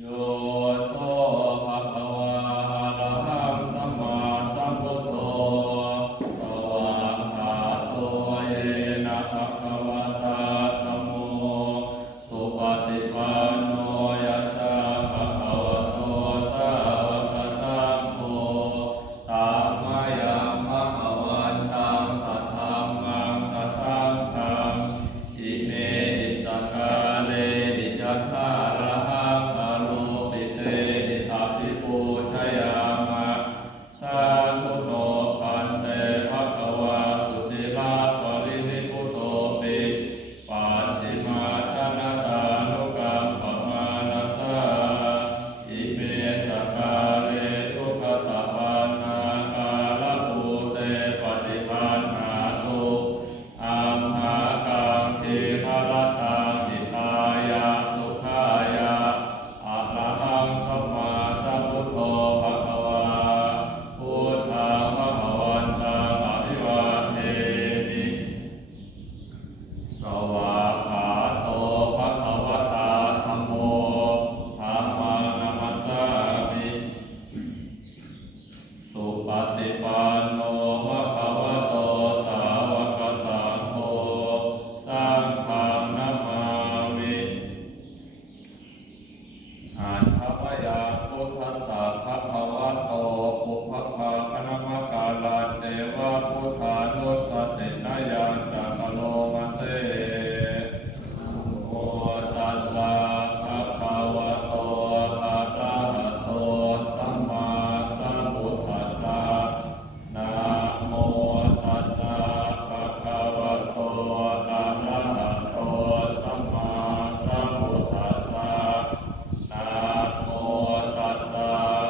โยโสภะคะวะอะระหังสัมมาสัมพุทโธสวากขาโตเยนะภะคะวะตาธัมโมสุปฏิปันโนยัสสะภะคะวะโตสาวกสังโฆตัมมายังภะคะวันตังสัทธัมมังสัสสังฆังอิเมหิสักกาเลหิยัตถาระหังอโลปิเตหิอภิปูชยามะสาธุโนปันเตภะคะวาสุติลาภรินิพุโตปิปัจฉิมาชนะตานุกัมปมานัสสะอิเมสักกาเลทุกขตปานาคาลภูเตปฏิปันนาตุอัมหากังทีภรตังหิตายะสุขายะอะระหังสัมมาสัมพุทโธภะคะวาพุทธังภะคะวันตังอะภิวาเทมิสวากขาโตภะคะวะตาธัมโมธัมมังนัมมัสสามิสุปฏิปันโนภะคะวะโตสาวกสังโฆสังฆังนัมมามิอัฏฐปยาพุทธัสสะภะคะวะโตปุพพะคณมกาลาเจวะพุทธานุสตินายังจักโลมาเสโอตัสสะภะคะวะโตอะระหะโตสัมมาสัมพุทธัสสะนะโมตัสสะภะคะวะโตอะระหะโตสัมมาสัมพุทธัสสะนะโมตัสสะ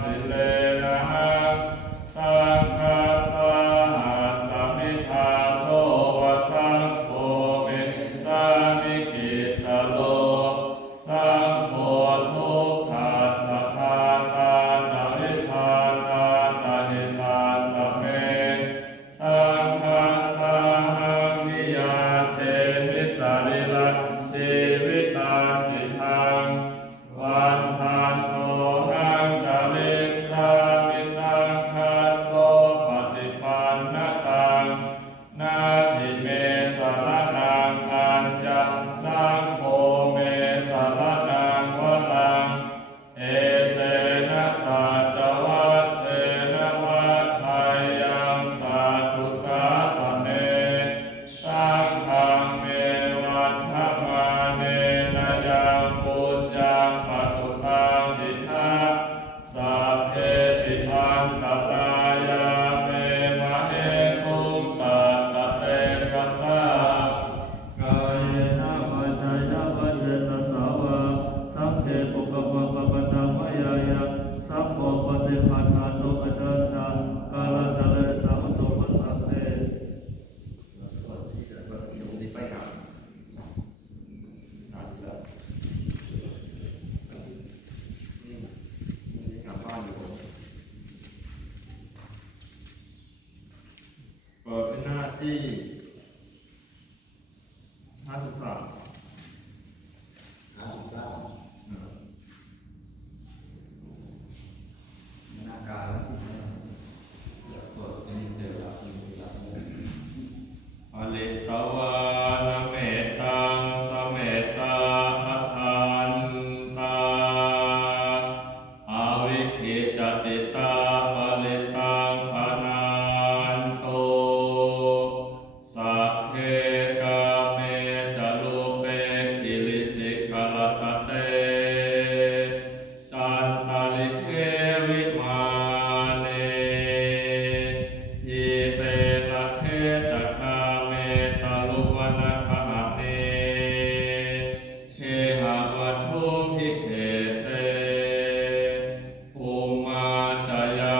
สิเลนะสังฆาสสามิทาโสวะสังโฆวิสามิกิสโลสังโฆทุกขาสัพพาตาจาริธาตาจาริตาสัพเพสังฆาสาหังนิยาเทมิสาริลัตชีวิตาจิตังวันทันโตหังจาริสามิสังฆาโสปฏิปันนตังนาทิเมสารนังอัญจสังโฆเมสารนังวรังเอเตนะสัจวัตเตนะวัฏไทยังสาธุสาสเนสังฆังเมวัฏฐมาเนนะยังปุญญังปสุตังดิทาสัพเพปิทันตตายาเมมะเหสุงตัสสะเตจัสสะกายนะวาจายะวะเจตสาวะสัพเพปุกขะปะปะตังวะยายะสัพพะปฏิภาณานุปัจจตังกาลทะเลสัมโตมัสสะเตสวัสดีครับโยมที่ไปครับกลับบ้านอยู่เปิดเป็นหน้าที่53 นาการ อลิตวานเมตังสเมตาอัฏฐันตาอาวิคิจติตาปลิตังพนันโตสัพเพกาเมจลุเปกิลิสิกขลตเตจันตาลิเทวิมาเนทีเตนะเทจักขาเมตาลุวนะคหะเนเคหะวัตถุภิกเขเตภูมาจายา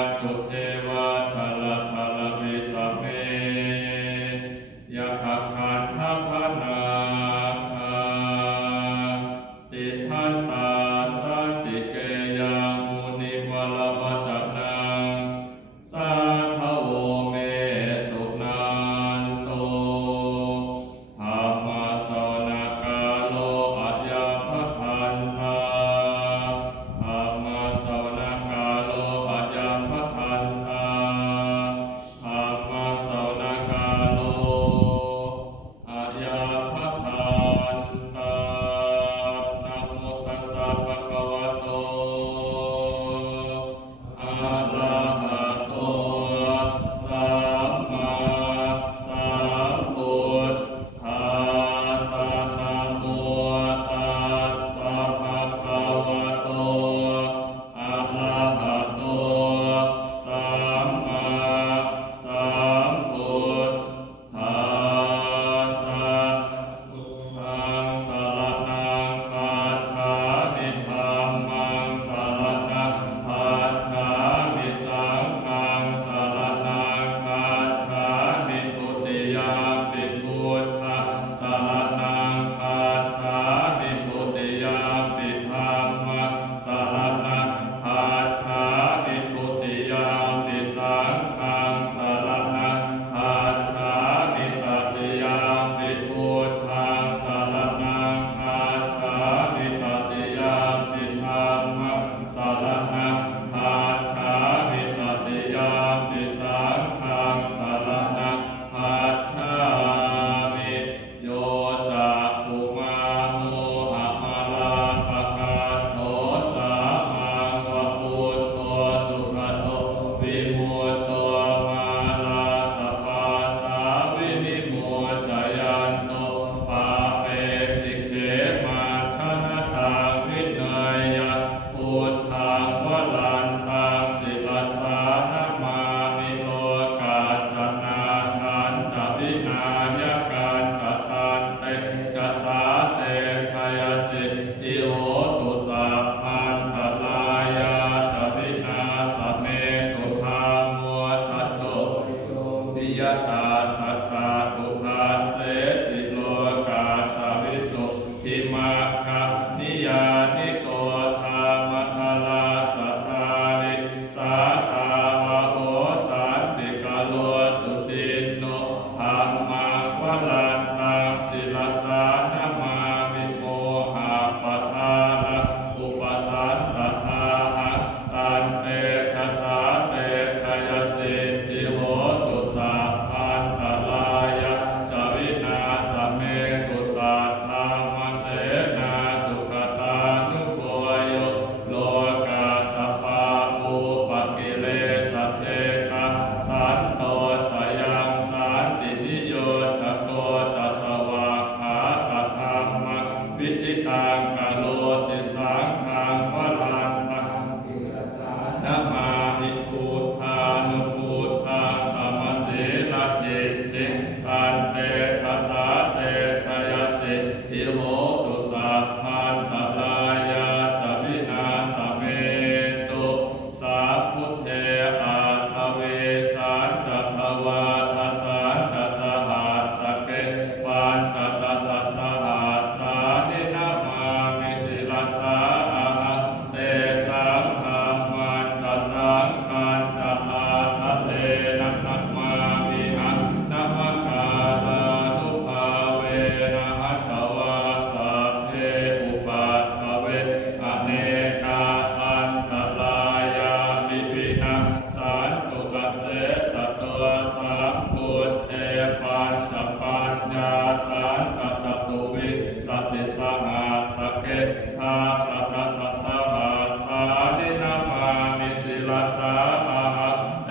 สาอะเต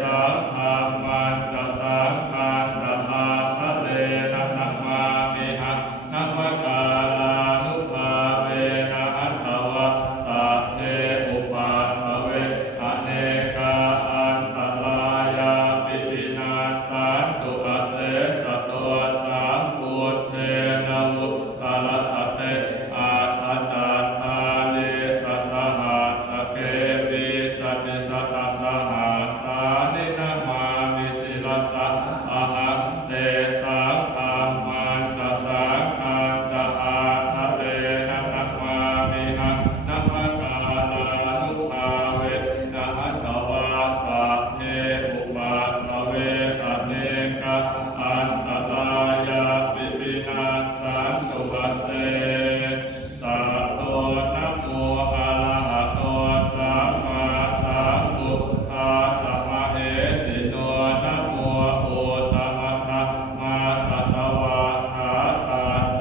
สังฆามันจะสังฆาจะอาทะเลนะนะมามิหังนะมะกาลานุภาเวนะหัตถวะสัพเพอุปาทเวอเนกาอันตรายาปิสินาสันตุอาเสสะตัวสัมพุทเทนะวุตตรสะเตอาทาจัตตาเนสะสหัสเกปิสัตติสัตตสหัสสานินะมามิสิลสะอะหังเตสังฆามันจะสังฆาจะอาทะเลนะนะมามิหังนะมะกาลานุภาเวนะหัตถวาสัพเพอุปาทเวอเนกาอันตรายาปิปินาสันตุอาเสสัตโตนะโมอะระหะโตสัมมาสัมพุทธัสสะมะเหสิโนนะโมอุตตมะธรรมาสัสสวะหาตาเส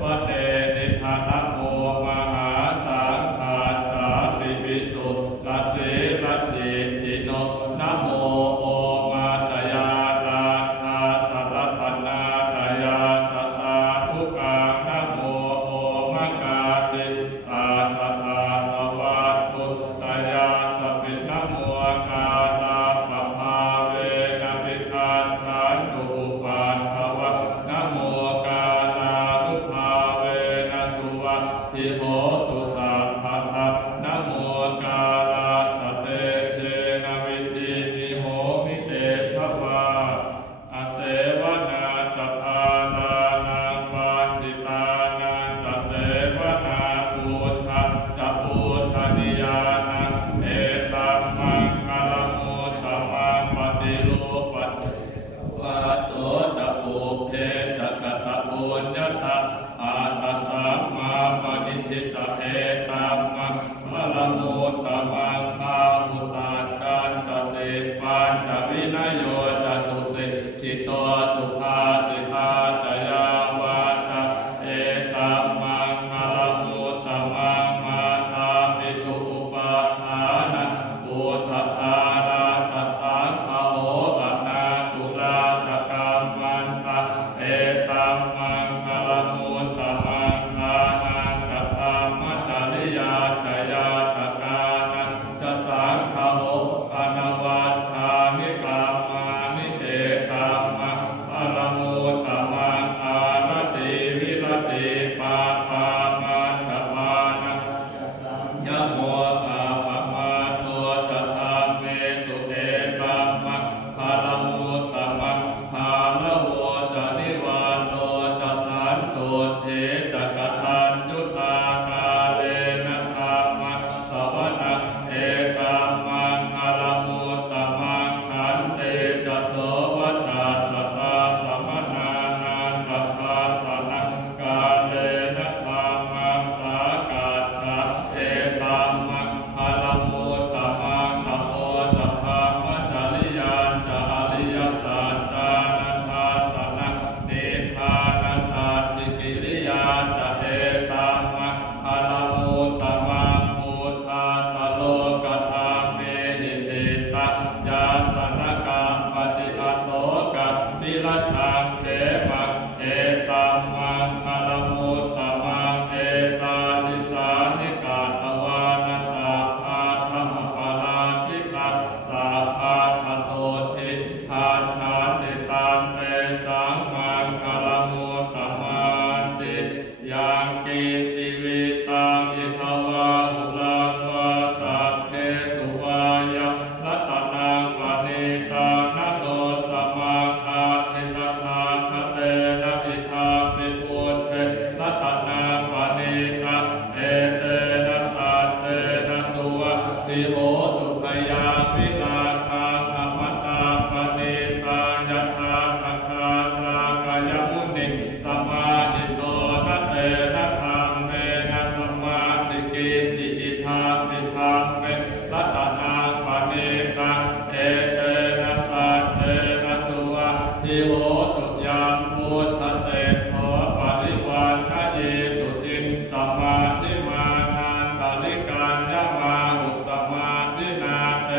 วะเตนิธานะโมมหาสังฆาสาปิปิสุลสีลติติโนนะโมโอมาตยาราธาสัพพะนาตยาสัสสะทุกขังนะโมโอมะกาติตาสัทธาสวัสตุตยาสัพพินะโมกาลาปะภาเวนะภิกขาสันตุอุปัฏฐวะนะโมกาลานุภาเวนะสุวัตถิโหตุสัพพะทะนะโมกาลาสเตเชนะวิติมิโหมิเตชะวาอาเสวนาจัตตานานังปันติตานังจัตเสวนาปูชะจะปูชนียานังเอตัมมังคลมุตตมังปฏิรูปัฏวาโสจะปูเพจะกตปุญญตาอาตัสสัมมาปณิทิจะเอตัมมังคลมุตตมังภาวุสัจจันจะสิปัญจวินโยจะสุสิจิตโตสุภาสิทาจยาวาจาเอตัมมังคลมุตตมังมาตาปิตุอุปาทานะปุถตตาราสัสสังฆโหอนาตุราจะกัมมันตาเอตัมมังคลมุตตมังทานังกัตตามะจริยาจยาตกานังจะสังฆโหอนวัชชามิกามามิเตตัมมังคลมุตตมังอารติวิรติปาปามาชวานังยะโมอาภมาโตจะธรรมเมสุเอตัมมังคลมุตตมังคาลโวจะนิวาโนจะสันโตเทจะกตัญญูตากาเลนะธรรมังสวนังเอตัมมังคลมุตตมังขันเตจะโสวัจจะสัตตาสัมมนานันตถาสนังกาเลนะธรรมังสากัจฉะเอตัมมังคลมุตตมังอโภจะธรรมจริยานจะอริยสัจจานันทาสนังนิพพานสัจจิกิริยาจะเอตัมมังคลมุตตมังพุทธาสโลกธรรมเมหิติตัญญาสนกัมปฏิอโศกัปปิลชังเทมังเอตัมมังคลมุตตมังเอตานิสานิกาตวานาสัพพะธรรมปาราชิกาสัพพะทโสติทาชาติตันเตสังมังคลมุตตมันติยังกิจิวิตังอิทวาอุลังวาสัพเพสุวายะรัตนังปณิตังนะโนสมังอาทิตถาคเตนะอิทาปิพุทเทรัตนังปณิตังเอเตนะสัตเตนะสุวะติโหตุพยังวิราคังอมตะปณิตังยถาสังฆาสากายมุนิสมาหิโตนะเตนะธรรมเมนะสมาธิกิจิอิทาปิธรรมเมรัตนังปณิตังเอเตนะสัตเตนะสุวะติโหตุยังพุทธเศรษฐปริวานนะเยสุติสมาธิมานันตลิกัญญมาหุสมาธินาเต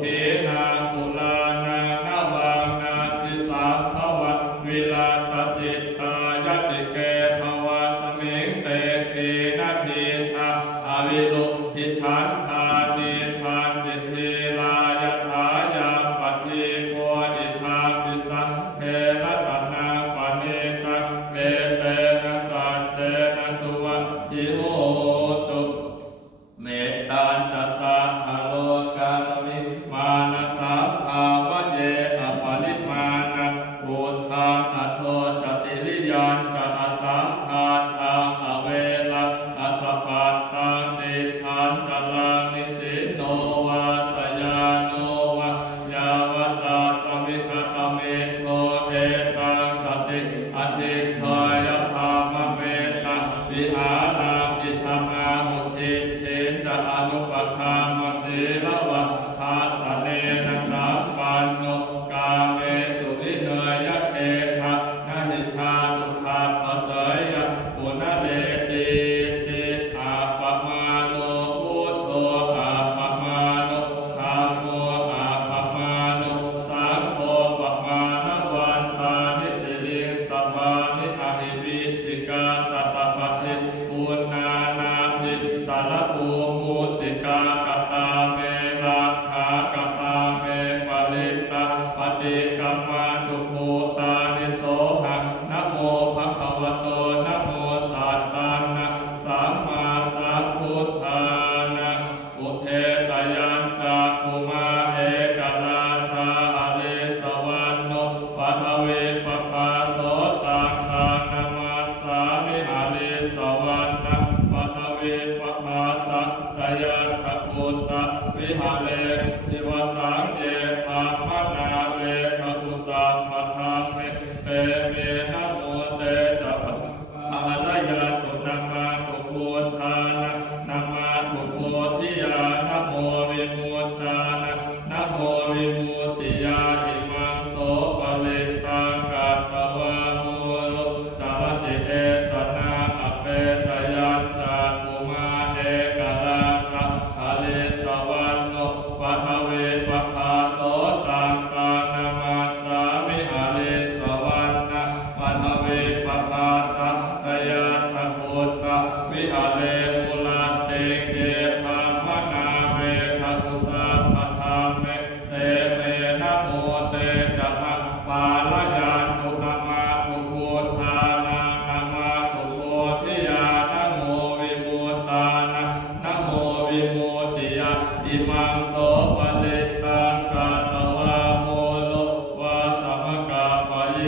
ขีนาปุลานานาวังนาติสาภวะวิลาตจิตตายติเกภวะสมิงเตเกนะทิชาอวิรุหิฉันทานิพันติเทลายถายาปฏิโกอิทาปิสังเทระตนาปเนตังเวเตนะสัจเตนะสุวัตติโหตุเมตตาจัสสะอโลกาสมิมานะสาภาวะเยอปาริมานะพุทธังอโทจติริยานจัตสัมภาทังอเวลังอสสปัตตังติทานจลังนิสิโนวาสยาโนวายาวตาสมิคตเมโตเอตังสติอธิทายภามเมตังวิหารังอิทัมมาหุติเทจะอนุปคามสีลวะภาสเนนะสัมปันโนกาเมสุวิเนยเทถะนะหิชานุภาปเสยปุณเดติติอาปมาโนพุทโธอาปมาโนธัมโมอาปมาโนสังโฆปมาณวันตานิสิลิงสัพพานิอหิปิสิกาสัตตปฏิปุณนานาภิสารภูมุสิกากตาเมราคากตาเมปริตาปฏิกัมมาตุภูตานิโสหะนะโมภะคะวะโตนะโมสัตตานะสัมมาสัมพุทธานะอุเทตยัญจาคุมาเอกราชาอเลสวันโนปัทเวปปาโสตังทานามาสามิอเลสวันนะปัทเวปปาสัตตยาชกุตตะวิหาเลทิวสังเยธรรมนาเวทกุสัมปทาเมเตเมนะโมเตจะปะอาลายาตุนามาตุโพธานะนามาตุโพธิยานะโมวิมุตตานะนะโมวิมุตติยาอิมังโสปะเลตังกัตตวามูโลจารติเอสนาอเปตยัญจาคุมาเอกราชาอเลสวันโนปัทเวปปาโสตังปานามาสามิอเลสวันนะปัทเวปปาสัตตยาชกุตตะวิหาเลมุลาเตเกภามนาเวทกุสัมปทาเมเตเมนะโมเตจะมะปาลยานุนามาตุพุทธานานามาตุโพธิยานะโมวิมุตตานะนะโมวิมุตติยาอิมังโสปะเลตังกัตตวาโมโลวาสัมมกาปะเย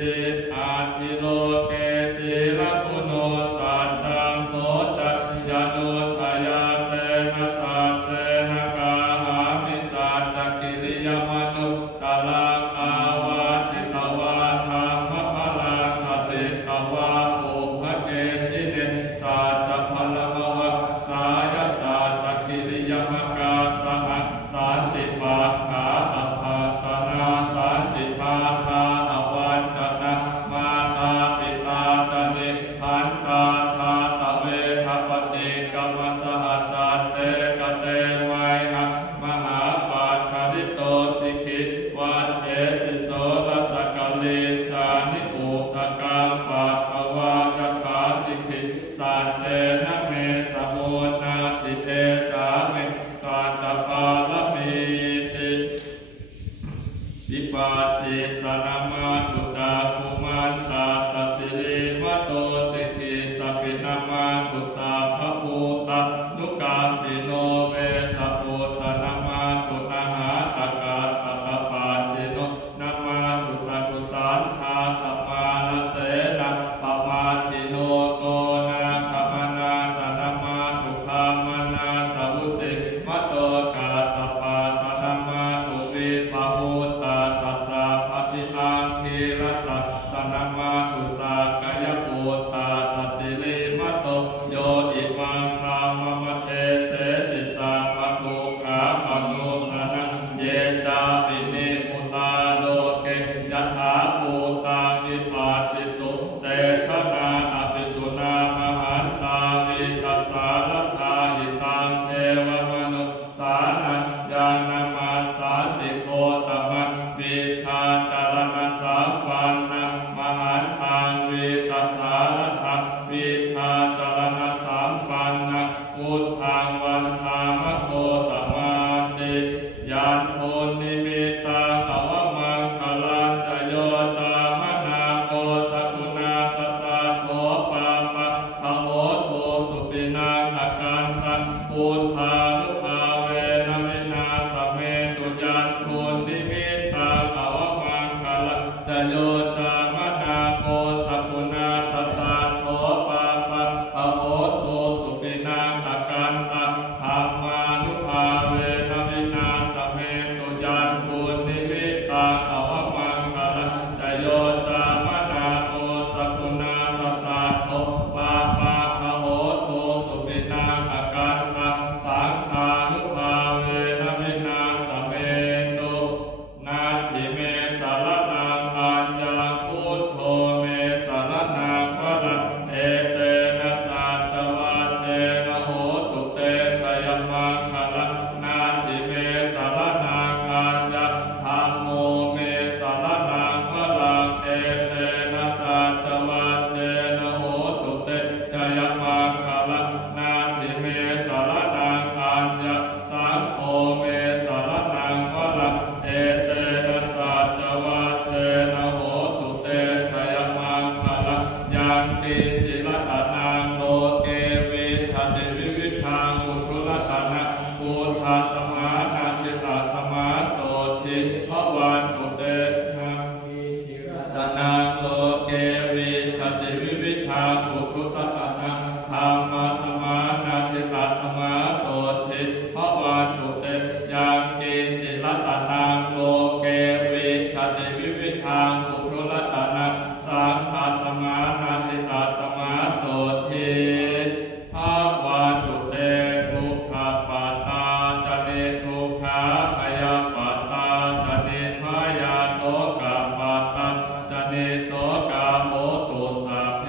ติอาทิโลเกศีลปุโนสัจจังโสจัตยานุทยาเตนะสัจเตนะกาหามิสัจจกิริยมนุตาลังอาวาสิตวาธรรมพลังสติตวาปุพเกชิเนสัจจพลมวะสายสัจจกิริยมกาสหสันติปาขาอภัสนาสันติปาคาอวัญจนะมาตาปิตาจเนหันตาทาตะเวทปฏิกัมมสหัสสะเตกเตไวหะมหาปัจฉริโตสิกขิวัชเชสิโสตัสสะกะเลสานิอุตกะปัทภวาคาสิกขิสัจเตนะเมสมุนาติเตสาเมสัจจปาลมีติวิปัสสิสนามาตุตาภูมันตาสัสสิริมโตสิกขิสัพพินามาตุสาภภูตานุกามปิโนเวสัพพุสนามาตุนาหาตกาสัตตปาจิโนนามาตุสัตุสันทาสัพมาลเสนะปมาติโนโกนาคมนาสนามาตุภามนาสาวุสิมโตกาสัพพาสนามาตุวิปะหุตาสัสสะปฏิอังคีรสัสสนามาตุสากยปุตตาสัสสิริมโตโยอิมังคามมะเตเสสิสาปตุกาปนุสนะเยจาปิเนมุตาโลเกยถาภูตังวิปัสสิสุเตชะนาอภิสุนามหันตาวิกัสสาลทาหิตังเทวมนุสานัญญาณมา สันติโคตมังวิชาจารณะสัพพันนังมหันตังวิตัสสารทังวิชาจารณะสัมปันนังพุทธังวันธามโคตมันติยานโพนิมิตาภวมังคลันจโยจามนาโกสกุณาสัสสะโทปาปะภโหโตสุปินังอาการตังพุทธานุภาเวนะมินาสเมตุยานโพนิมิตาภวมังคลันจโยจามนาโกสกุณาสัสสะโทปาปะภโหโตสุปินังอาการตังธรรมานุภาเวนะมินาสเมตุยานโพนิมิตาภวมังคลันจโยจามนาโกสกุณาสัสสะโทปาปะภโหโตสุปินังอาการตังสังฆานุภาเวนะมินาสเมตุนาทิเมสารนังอัญญังพุทโธเมสารนังวรังเอเตนะสัจวะเทนะโหตุเตชยมังคลังนาทิเมสารนังอัญญังธัมโมเมสารนังวรังเอเตนะสัจวะเทนะโหตุเตชยมังคลังนาทิเมสารนังอัญญังสังโฆเมสารนังวรังเอเตนะสัจวะเทนะโหตุเตชยมังคลังยังกินจิรตนังโลเกวิทัติวิวิทังอุทุรตนะพุทธสมานาจิตาสมาโสติภวันตุเตยังกินจิรตนังโลเกวิทัติวิวิทังอุทุรตนะธรรมสมานาจิตาสมาโสติภวันตุเตยังกินจิรตนังโลเกวิทัติวิวิทังอุทุรตนะสังฆสมานาจิตาสมาโสติภวันตุเตทุกขปัตตาจะเนทุกขาพยาปัตตาจะเนพยาโสกปัตตาจะเนโสกโหตุสัพเพ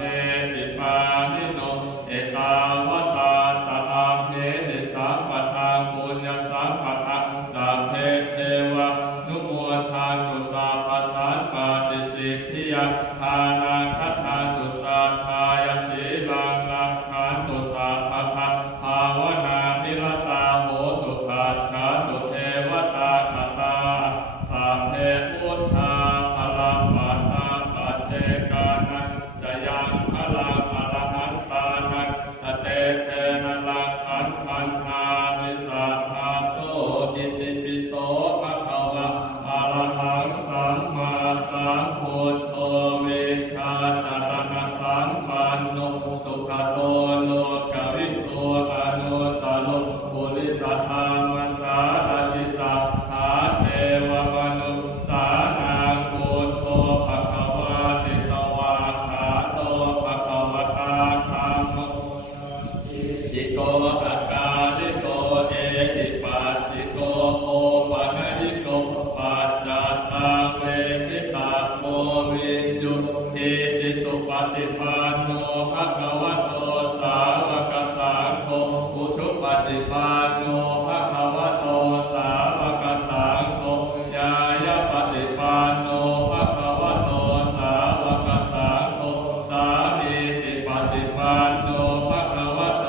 ติปานิโนเอตาวตาตะอาเพหิสัมปทังปุญญสัมปทังสัพเพเทวะนุโมทานุสัพพสันปฏิสิทธิยทานังคัตถาตุสัทธายสีลังลักขันตุสัพพะภาวนานิรตาโหตุขัจฉาตุเทวตาคตาสัพเพพุทธาพลังปัตตาปัจเจกานังจะยังพลังอรหันตานังตเตเชนะลังขันพันธาวิสัทธาโสอิติปิโสภะคะวะอะระหังสัมมาสัมพุทโธวิชาจารณะสัมปันโนสุขโตโลกวิโตอนุตตโลปุริสธรรมสารติสัทธาเทวมนุสานังพุทโธภะคะวะติสวากขาโตภะคะวะตาธัมโมอิโกอาการิโกเอหิปัสสิโกโอปะนะหิโกปัจจัตตังเวทิตาโมวินยุทิติสุปฏิปันโนภะคะวะโตสาวกสังโฆอุชุปฏิปันโนภะคะวะโตสาวกสังโฆญาญปฏิปันโนภะคะวะโตสาวกสังโฆสามีติปฏิปันโนภะคะวะโต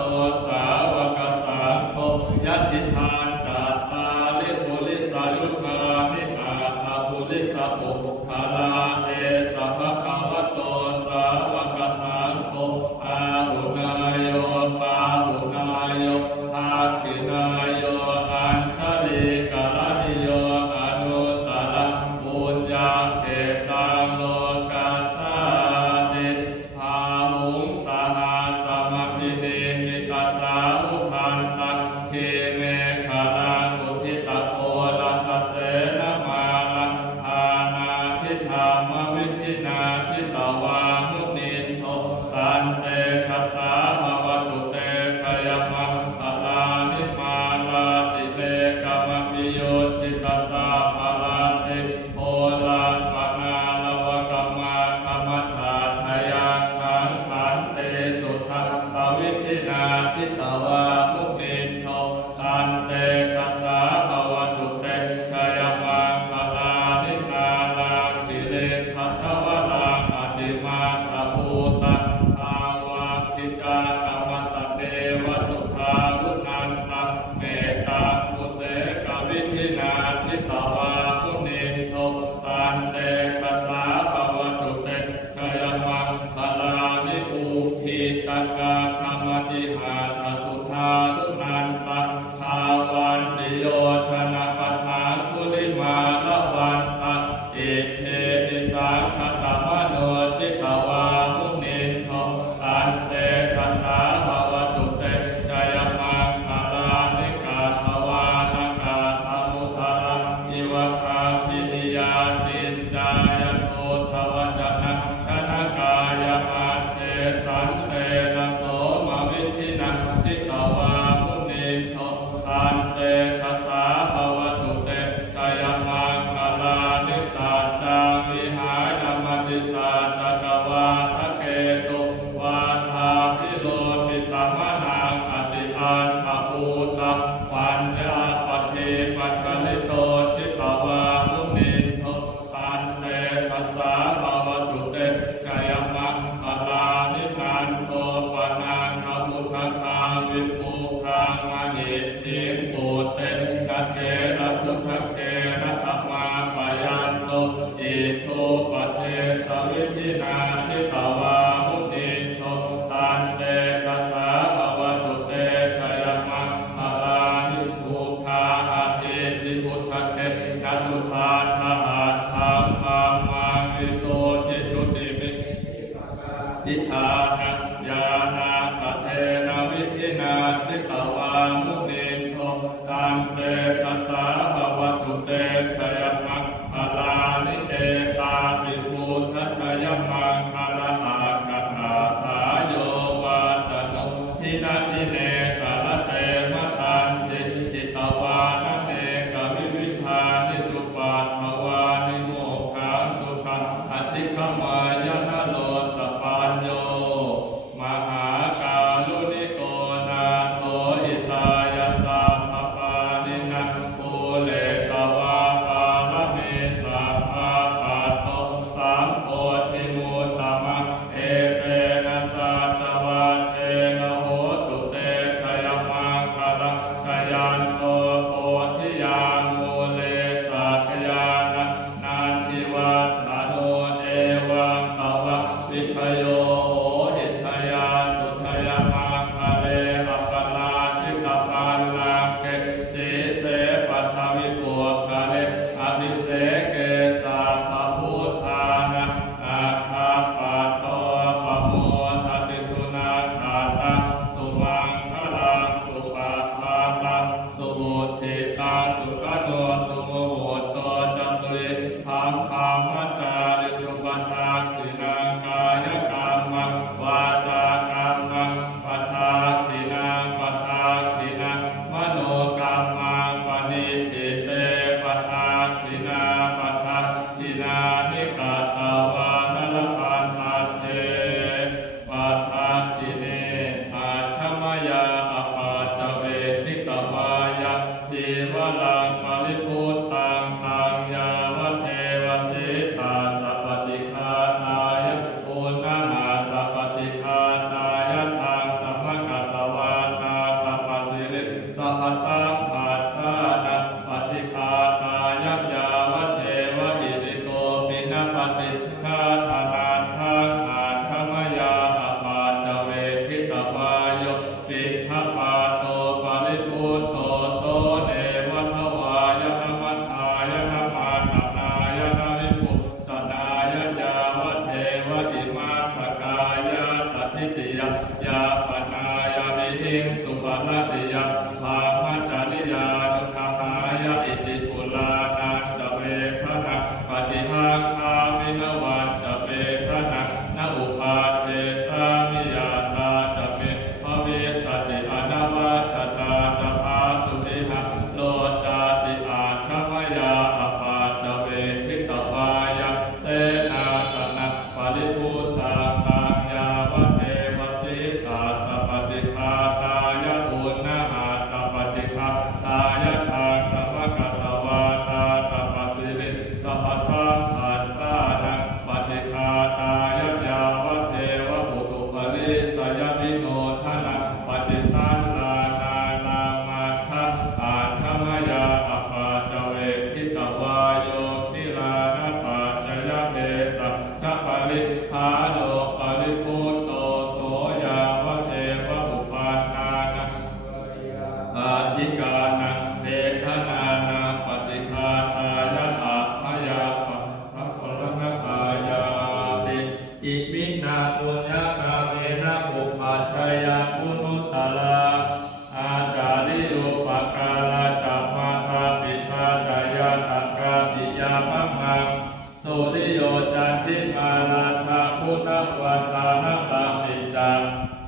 สาวกสังโฆยัตถิทานจัตตาริปุริสายุคานิอาตาปุริสปุคาลาเอสะภะคะวะโตสาวกสังโฆอาหุนายโยปาหุนายโยภาคินายโยอัญชลีกาลนิโยอนุตตรปุญญาเขตังโลกัสสาติภาหุงสหสมพิเนมิตาสาวุคันตังเคเมฆาลังอุทิตโกรัสเสนะมาลังภานาทิธามวิธินาชิตวามุนินโทตันเตทัสสะภวตุเตชยมังตลานิมาลาติเลกามปิโยชิตสสะภาลาติโอลาปนาลวกามาคมัฏฐาทายังขังขันเตสุทัตตวิธินาชิตวามุนินโทตันเตทัสสะภวตุเตช นะสุภาทหะธัมมามังวิโสทิชุติมิทิฏฐานัญญาณาคเทนะวิธินาสิกวามุนินโทตันเตชะสาภวตุเตชยมังคลานิเตตาปิภูทัชยมังคลาหาคาถาถาโยวาจโนทินาทิเนสารเตมะตันติจิตวานะเนกวิวิธานิจุปัฏฐวานิโมกขังสุขังอธิคมายะนะโลสปัญโยมหาการุณิโกนาโตอิตายะสัพพปานินะภูเลกวาปาระเมสัพพะปัตโตสัมโพธิมุตตมังเอเตนะสัจวะเทนะโหตุเตชยมังคลังชยันโตโพธิญาณมูเลสักยานะนันทิวัฏฐาโนเอวังตวะวิชโยโหหิชยาสุชยมังคะเลอัปปลาชิกปัลลังเกสีเสปัทวิปุคะเลอภิเสเกสัพพพุทธานะอาคาปัตโตปโมทติสุนาคาตังสุมังคลังสุปาปาตังสุบุติตังสุขโนสุโมโหโตจัตุริธัมภามัจจาริสุปทังสินังกายกรรมังวาจากรรมังปัฏฐาขินังปัฏฐาขินังมโนกรรมังปณิทิเตปัฏฐาขินาปัฏฐาขินานิกาตาวานลปันตัเตปัฏฐาขิเนอาชมยาอปาจเวทิกวายะจีวรังปริพุตตังตังยาวเทวสิตาสัพพติคาตายะปุณณหาสัพพติคาตายะตังสัมมกัสสวาตาตัปปสิริสัพพสัมปัสสานะปฏิคาตายะยาวเทวอิริโกปินะปฏิชาตานันทังอาชมยาอปาจเวทิกวายโยปิทปาโตปริพุตโตโสเนวัฏวายะนมัฏฐายะนมาตนายะนริปุสนายะยาวเทวอิมาสกายะสัทธิติยะยาปนายะวิหิงสุปนติยะภามัจจริยานุขหายะอิติปุลานันจะเวทนาปฏิหังคามินวันจะเวทนานาอุปาเทสามิยาตาจะเวภเวสติอนาวาสตาจะพาสุริหะโลจาติอาชมยาอปาจะเวทิกวายะเสนาสนะปริพุทธาตังยาวเทวสิตาสัพพติคาตายะปุณณหาสัพพติคาตายะทางสัมมกัสสวาตาตัปปสิริสัพพสัมปัสสานังปฏิคาตายะยาวเทวปุตุปริสยวิโนทนะปฏิสันลานานามัทธะอาชมยาอปาจเวทิตวายโยทิลานะปัจจยเมสัจจปริภาโนปริพุตโตโสยาวเทวอุปาทานะอาทิกานังเตทนานาปฏิคาตายะอะพยาปะสัพพะนะกายาติอิมินาปุญญกาเมนะปุปปัชฌายาปุณุตตลาอาจาริโยปกาลาจัมมาทาปิทาจายาตังกาปิยามังมังสุริโยจันทิมาราชาพุทธวันตานังตามิจัง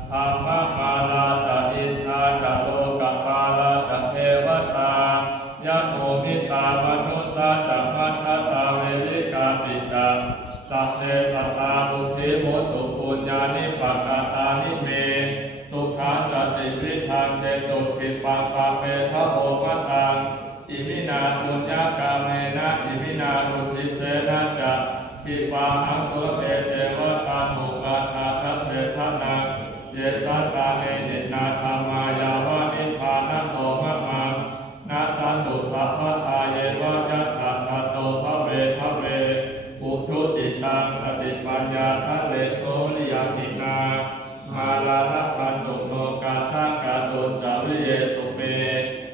ธรรมมาลาจะอินทาจะโลกปาลาจะเทวตายะโมมิตามนุสาจะมัชฌตาเวริกาปิจังสัพเพสัตตาสุขีโหตุปุญญานิปักขตานิเมสุขังจติวิทังเตตุขิปังปะเปทะโมมะตังอิมินาปุญญากาเมนะอิมินามุติเสนะจะขิปังอังสุเตเทวตานุกาธาทัพเททะนังเยสัตตาเมนินาธรรมายาวานิพพานะโตมะมังนาสันตุสัพพทาเยวะยัตถะสัตโตภเวภเวอุชุติตังสติปัญญาสะเลโตนิยตินามาลานะปันตุโนกาสังกาโดจาวิเยสุเม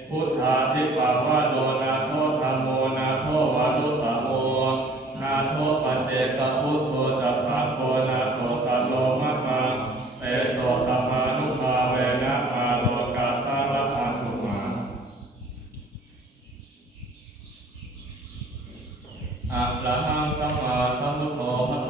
พุทธาทิปาวะโดนาโทธัมโมนาโท อะระหังสัมมาสัมพุทโธภะ